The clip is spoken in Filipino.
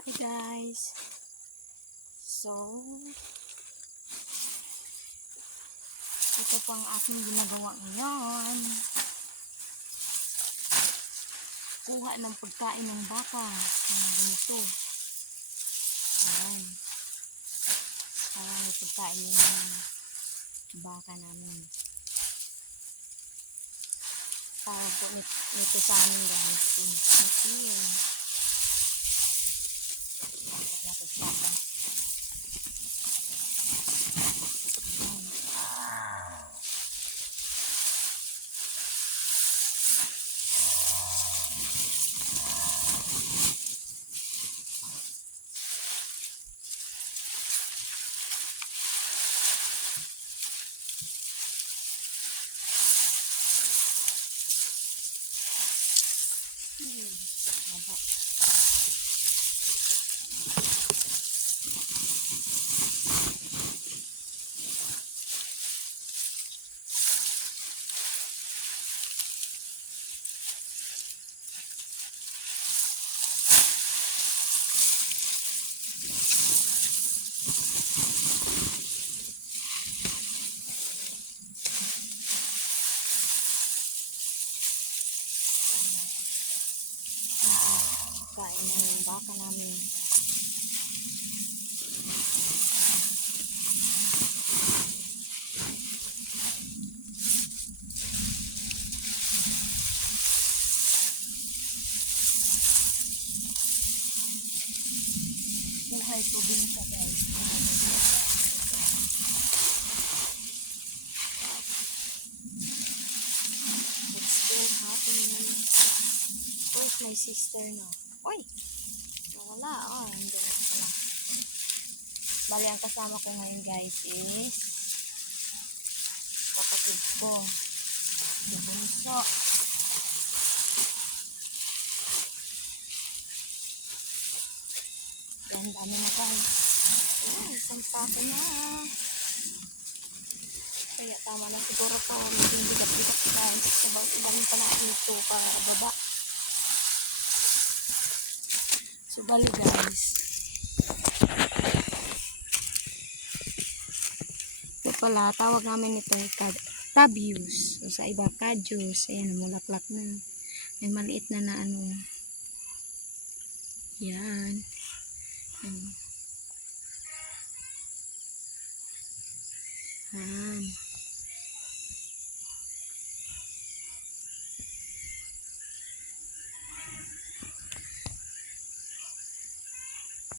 Hi guys. So, ito po ang aking ginagawa ngayon. Kuha ng pagkain ng baka. Ganito. Ayan. Para may pagkain ng baka namin. Para po nito sa amin guys. Matira. Kain ng baka namin. Buhay probinsya guys. It's so happy. Where's my sister na? Oy! Nawala. Oh, hindi na pala. Bali, ang kasama ko ngayon guys is kapatid ko. Si Bunso. Yan, dami na guys. Oh, isang pako na. Kaya tama na siguro to. Medyo bigat-bigat guys. Sabang-ibangin pa natin ito para baba. So, bali guys. Ito pala, tawag namin ito tabius. O sa iba, kadyus. Ayan, mulaklak na. May maliit na ano. Yan.